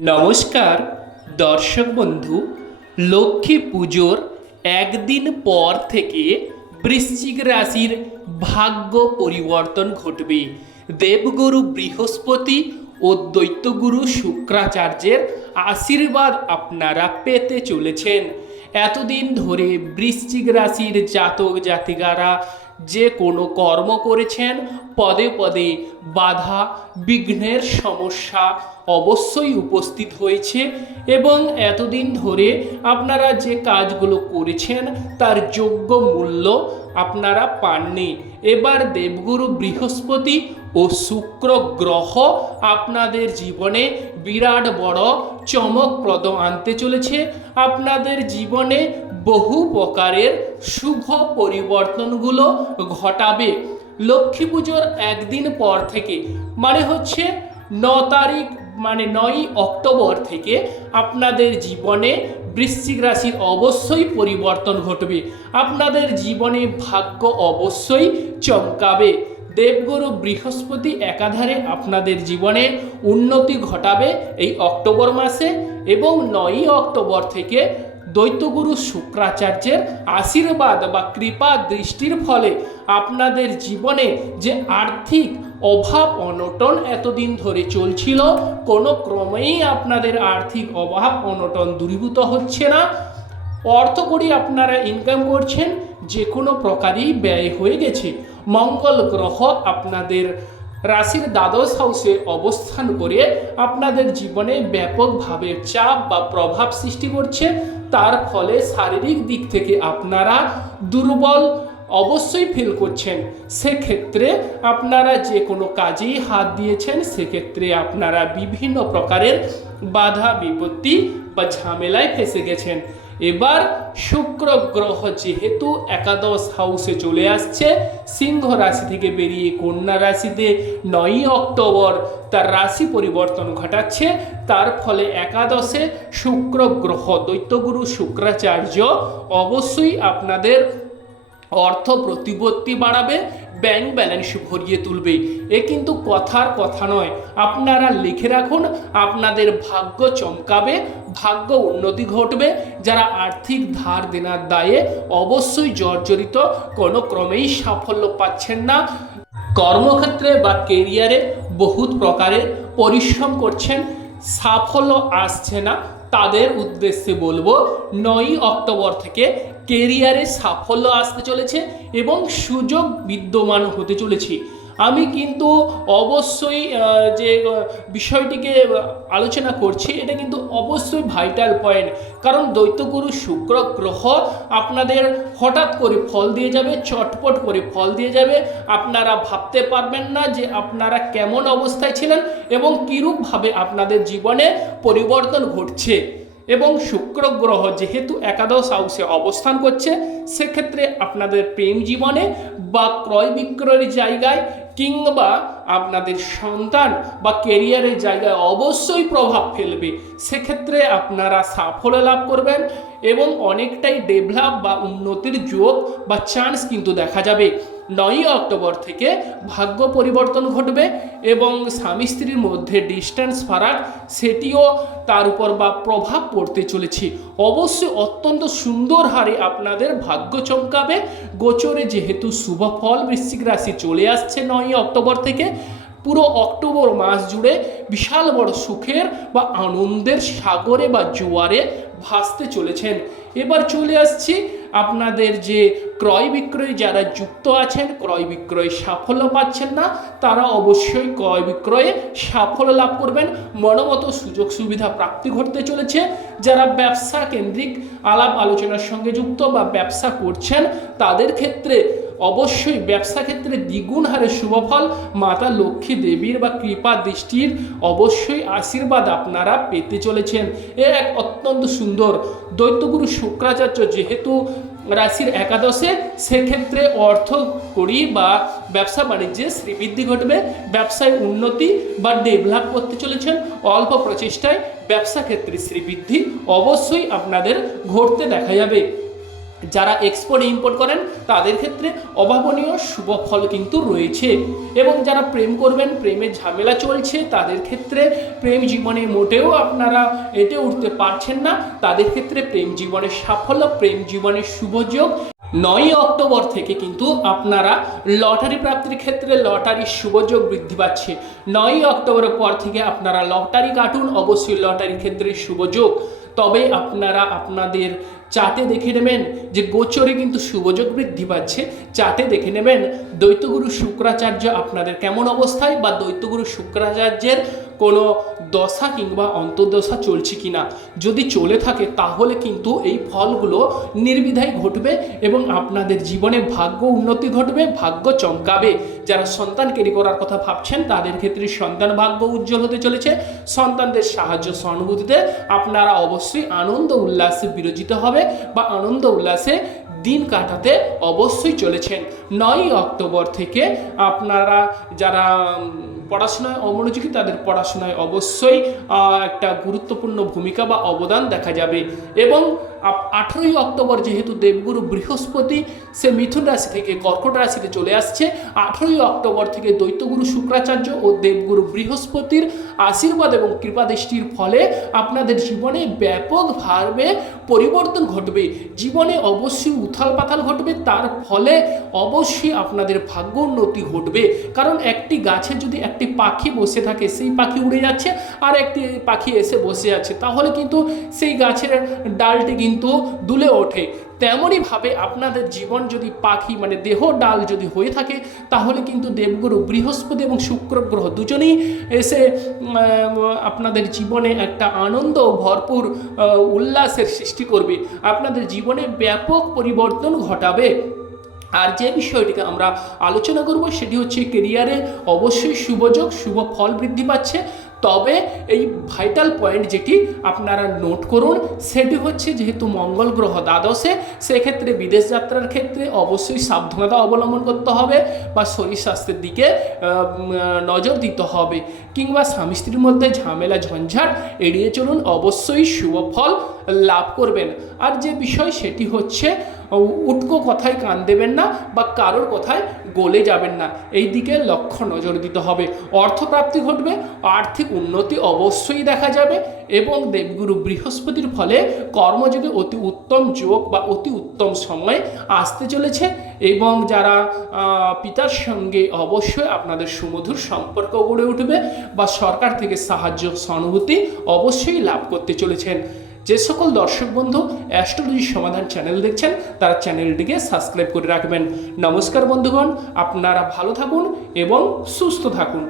নমস্কার, দর্শক বন্ধু, লক্ষ্মী পুজোর একদিন পর থেকে বৃশ্চিক রাশির ভাগ্য পরিবর্তন ঘটবে। দেবগুরু বৃহস্পতি ও দৈত্যগুরু শুক্রাচার্যের আশীর্বাদ আপনারা পেতে চলেছেন। এতদিন ধরে বৃশ্চিক রাশির জাতক জাতিকারা যে কোনো কর্ম করেছেন, পদে পদে বাধা, বিঘ্নের সমস্যা অবশ্যই উপস্থিত হয়েছে এবং এতদিন ধরে আপনারা যে কাজগুলো করেছেন, তার যোগ্য মূল্য আপনারা পাননি। এবার দেবগুরু বৃহস্পতি ও শুক্র গ্রহ আপনাদের জীবনে বিরাট বড় চমকপ্রদ আনতে চলেছে। আপনাদের জীবনে বহু প্রকারের শুভ পরিবর্তনগুলো ঘটাবে। লক্ষ্মী পুজোর একদিন পর থেকে মানে হচ্ছে ন তারিখ মানে নয়ই অক্টোবর থেকে আপনাদের জীবনে বৃশ্চিক রাশির অবশ্যই পরিবর্তন ঘটবে। আপনাদের জীবনে ভাগ্য অবশ্যই চমকাবে। দেবগুরু বৃহস্পতি একাধারে আপনাদের জীবনে উন্নতি ঘটাবে এই অক্টোবর মাসে এবং নয়ই অক্টোবর থেকে দৈত্যগুরু শুক্রাচার্যের আশীর্বাদ বা কৃপা দৃষ্টির ফলে আপনাদের জীবনে যে আর্থিক অভাব অনটন এতদিন ধরে চলছিল, কোনো ক্রমেই আপনাদের আর্থিক অভাব অনটন দূরীভূত হচ্ছে না। অর্থ করি আপনারা ইনকাম করছেন যে কোনো প্রকারই ব্যয় হয়ে গেছে। মঙ্গল গ্রহ আপনাদের রাশির দ্বাদশ হাউসে অবস্থান করে আপনাদের জীবনে ব্যাপকভাবে চাপ বা প্রভাব সৃষ্টি করছে। তার ফলে শারীরিক দিক থেকে আপনারা দুর্বল অবশ্যই ফিল করছেন। সেক্ষেত্রে আপনারা যে কোনো কাজেই হাত দিয়েছেন, সেক্ষেত্রে আপনারা বিভিন্ন প্রকারের বাধা, বিপত্তি বা ঝামেলায় ফেসে গেছেন। এবার শুক্র গ্রহ যেহেতু একাদশ হাউসে চলে আসছে, সিংহ রাশি থেকে বেরিয়ে কন্যা রাশিতে নয়ই অক্টোবর তার রাশি পরিবর্তন ঘটাচ্ছে। তার ফলে একাদশে শুক্র গ্রহ, দৈত্যগুরু, শুক্রাচার্য অবশ্যই আপনাদের অর্থ প্রতিপত্তি বাড়াবে ব্যাংক ব্যালেন্স ভরিয়ে তুলবে। এ কিন্তু কথার কথা নয়। আপনারা লিখে রাখুন, আপনাদের ভাগ্য চমকাবে, ভাগ্য উন্নতি ঘটবে। যারা আর্থিক ধার দেনার দায়ে অবশ্যই জর্জরিত, কোনো ক্রমেই সাফল্য পাচ্ছেন না। কর্মক্ষেত্রে বা কেরিয়ারে বহুত প্রকারের পরিশ্রম করছেন, সাফল্য আসছে না। তাদের উদ্দেশ্যে বলব, নয়ই অক্টোবর থেকে কেরিয়ারে সাফল্য আসতে চলেছে এবং সুযোগ বিদ্যমান হতে চলেছে। আমি কিন্তু অবশ্যই যে বিষয়টিকে আলোচনা করছি, এটা কিন্তু অবশ্যই ভাইটাল পয়েন্ট কারণ দৈত্যগুরু শুক্র গ্রহ আপনাদের হঠাৎ করে ফল দিয়ে যাবে, চটপট করে ফল দিয়ে যাবে। আপনারা ভাবতে পারবেন না যে আপনারা কেমন অবস্থায় ছিলেন এবং কীরূপভাবে আপনাদের জীবনে পরিবর্তন ঘটছে। এবং শুক্র গ্রহ যেহেতু একাদশ হাউসে অবস্থান করছে, সেক্ষেত্রে আপনাদের প্রেম জীবনে বা ক্রয় বিক্রয়ের জায়গায় কিংবা আপনাদের সন্তান বা কেরিয়ারের জায়গায় অবশ্যই প্রভাব ফেলবে। সেক্ষেত্রে আপনারা সাফল্য লাভ করবেন এবং অনেকটাই ডেভেলপ বা উন্নতির যোগ বা চান্স কিন্তু দেখা যাবে। নয়ই অক্টোবর থেকে ভাগ্য পরিবর্তন ঘটবে এবং স্বামী স্ত্রীর মধ্যে ডিস্টেন্স ফারাক, সেটিও তার উপর বা প্রভাব পড়তে চলেছে। অবশ্যই অত্যন্ত সুন্দর হারে আপনাদের ভাগ্য চমকাবে। গোচরে যেহেতু শুভ ফল বৃশ্চিক রাশি চলে আসছে নয়ই অক্টোবর থেকে। পুরো অক্টোবর মাস জুড়ে বিশাল বড় সুখের বা আনন্দের সাগরে বা জোয়ারে ভাসতে চলেছেন। এবার চলে আসছি আপনাদের যে ক্রয় বিক্রয় যারা যুক্ত আছেন, ক্রয় বিক্রয়ে সাফল্য পাচ্ছেন না, তারা অবশ্যই ক্রয় বিক্রয়ে সাফল্য লাভ করবেন। মনোমতো সুযোগ সুবিধা প্রাপ্তি ঘটতে চলেছে। যারা ব্যবসা কেন্দ্রিক আলাপ আলোচনার সঙ্গে যুক্ত বা ব্যবসা করছেন, তাদের ক্ষেত্রে অবশ্যই ব্যবসা ক্ষেত্রে দ্বিগুণ হারে শুভফল। মাতা লক্ষ্মী দেবীর বা কৃপা দৃষ্টির অবশ্যই আশীর্বাদ আপনারা পেতে চলেছেন। এ এক অত্যন্ত সুন্দর। দৈত্যগুরু শুক্রাচার্য যেহেতু রাশির একাদশে, সেক্ষেত্রে অর্থ করি বা ব্যবসা বাণিজ্যে শ্রীবৃদ্ধি ঘটবে, ব্যবসায় উন্নতি বা ডেভেলপ করতে চলেছেন, অল্প প্রচেষ্টায় ব্যবসা ক্ষেত্রে শ্রীবৃদ্ধি অবশ্যই আপনাদের ঘটতে দেখা যাবে। যারা এক্সপোর্ট ইম্পোর্ট করেন, তাদের ক্ষেত্রে অভাবনীয় শুভ ফল কিন্তু রয়েছে। এবং যারা প্রেম করবেন, প্রেমের ঝামেলা চলছে, তাদের ক্ষেত্রে প্রেম জীবনে মোটেও আপনারা এটে উঠতে পারছেন না। তাদের ক্ষেত্রে প্রেম জীবনের সাফল্য, প্রেম জীবনের শুভযোগ নয়ই অক্টোবর থেকে কিন্তু আপনারা লটারি প্রাপ্তির ক্ষেত্রে লটারির শুভযোগ বৃদ্ধি পাচ্ছে। নয়ই অক্টোবরের পর থেকে আপনারা লটারি কাটুন, অবশ্যই লটারির ক্ষেত্রে শুভযোগ তবে আপনারা আপনাদের চাতে দেখে নেবেন যে গোচরে কিন্তু শুভযোগ বৃদ্ধি পাচ্ছে। চাতে দেখে নেবেন দ্বৈতগুরু শুক্রাচার্য আপনাদের কেমন অবস্থায় বা দ্বৈতগুরু শুক্রাচার্যের কোনো দশা কিংবা অন্তর্দশা চলছে কিনা। যদি চলে থাকে, তাহলে কিন্তু এই ফলগুলো নির্বিধায় ঘটবে এবং আপনাদের জীবনে ভাগ্য উন্নতি ঘটবে, ভাগ্য চমকাবে। যারা সন্তান কেরি করার কথা ভাবছেন, তাদের ক্ষেত্রে সন্তান ভাগ্য উজ্জ্বল হতে চলেছে। সন্তানদের সাহায্য সহানুভূতিতে আপনারা অবশ্যই আনন্দ উল্লাসে বিরোচিত হবে বা আনন্দ উল্লাসে দিন কাটাতে অবশ্যই চলেছেন। নয়ই অক্টোবর থেকে আপনারা যারা পড়াশোনায় অমনোযোগী তাদের পড়াশোনায় অবশ্যই একটা গুরুত্বপূর্ণ ভূমিকা বা অবদান দেখা যাবে। এবং আঠেরোই অক্টোবর যেহেতু দেবগুরু বৃহস্পতি, সে মিথুন রাশি থেকে কর্কট রাশিতে চলে আসছে। আঠেরোই অক্টোবর থেকে দৈত্যগুরু শুক্রাচার্য ও দেবগুরু বৃহস্পতির আশীর্বাদ এবং কৃপাদৃষ্টির ফলে আপনাদের জীবনে ব্যাপকভাবে পরিবর্তন ঘটবে। জীবনে অবশ্যই উথাল পাথাল ঘটবে, তার ফলে অবশ্যই আপনাদের ভাগ্য উন্নতি ঘটবে। কারণ একটি গাছে যদি একটি পাখি বসে থাকে, সেই পাখি উড়ে যাচ্ছে, আর একটি পাখি এসে বসে আছে। তাহলে কিন্তু সেই গাছের ডালটি কিন্তু দুলে ওঠে। তেমনইভাবে আপনাদের জীবন যদি পাখি মানে দেহ ডাল যদি হয়ে থাকে, তাহলে কিন্তু দেবগুরু বৃহস্পতি এবং শুক্র গ্রহ দুজনেই এসে আপনাদের জীবনে একটা আনন্দ ভরপুর উল্লাসের সৃষ্টি করবে। আপনাদের জীবনে ব্যাপক পরিবর্তন ঘটাবে। আর যে বিষয়টিকে আমরা আলোচনা করব, সেটি হচ্ছে কেরিয়ারে অবশ্যই শুভযোগ শুভ ফল বৃদ্ধি পাচ্ছে। তবে এই ভাইটাল পয়েন্ট যেটি আপনারা নোট করুন, সেটি হচ্ছে যেহেতু মঙ্গল গ্রহ দ্বাদশে, সেক্ষেত্রে বিদেশ যাত্রার ক্ষেত্রে অবশ্যই সাবধানতা অবলম্বন করতে হবে বা শরীর স্বাস্থ্যের দিকে নজর দিতে হবে। কিংবা স্বামী স্ত্রীর মধ্যে ঝামেলা, ঝঞ্ঝাট এড়িয়ে চলুন, অবশ্যই শুভ ফল লাভ করবেন। আর যে বিষয় সেটি হচ্ছে উটকো কথায় কান দেবেন না বা কারোর কথায় গলে যাবেন না। এই দিকে লক্ষ্য নজর দিতে হবে। অর্থপ্রাপ্তি ঘটবে, আর্থিক উন্নতি অবশ্যই দেখা যাবে এবং দেবগুরু বৃহস্পতির ফলে কর্মযোগে অতি উত্তম যোগ বা অতি উত্তম সময় আসতে চলেছে এবং যারা পিতার সঙ্গে অবশ্যই আপনাদের সুমধুর সম্পর্ক গড়ে উঠবে বা সরকার থেকে সাহায্য, সহানুভূতি অবশ্যই লাভ করতে চলেছেন। যে সকল দর্শক বন্ধু, অ্যাস্ট্রোলজি সমাধান চ্যানেল দেখছেন, তারা চ্যানেলটিকে সাবস্ক্রাইব করে রাখবেন। নমস্কার বন্ধুগণ, আপনারা ভালো থাকুন এবং সুস্থ থাকুন।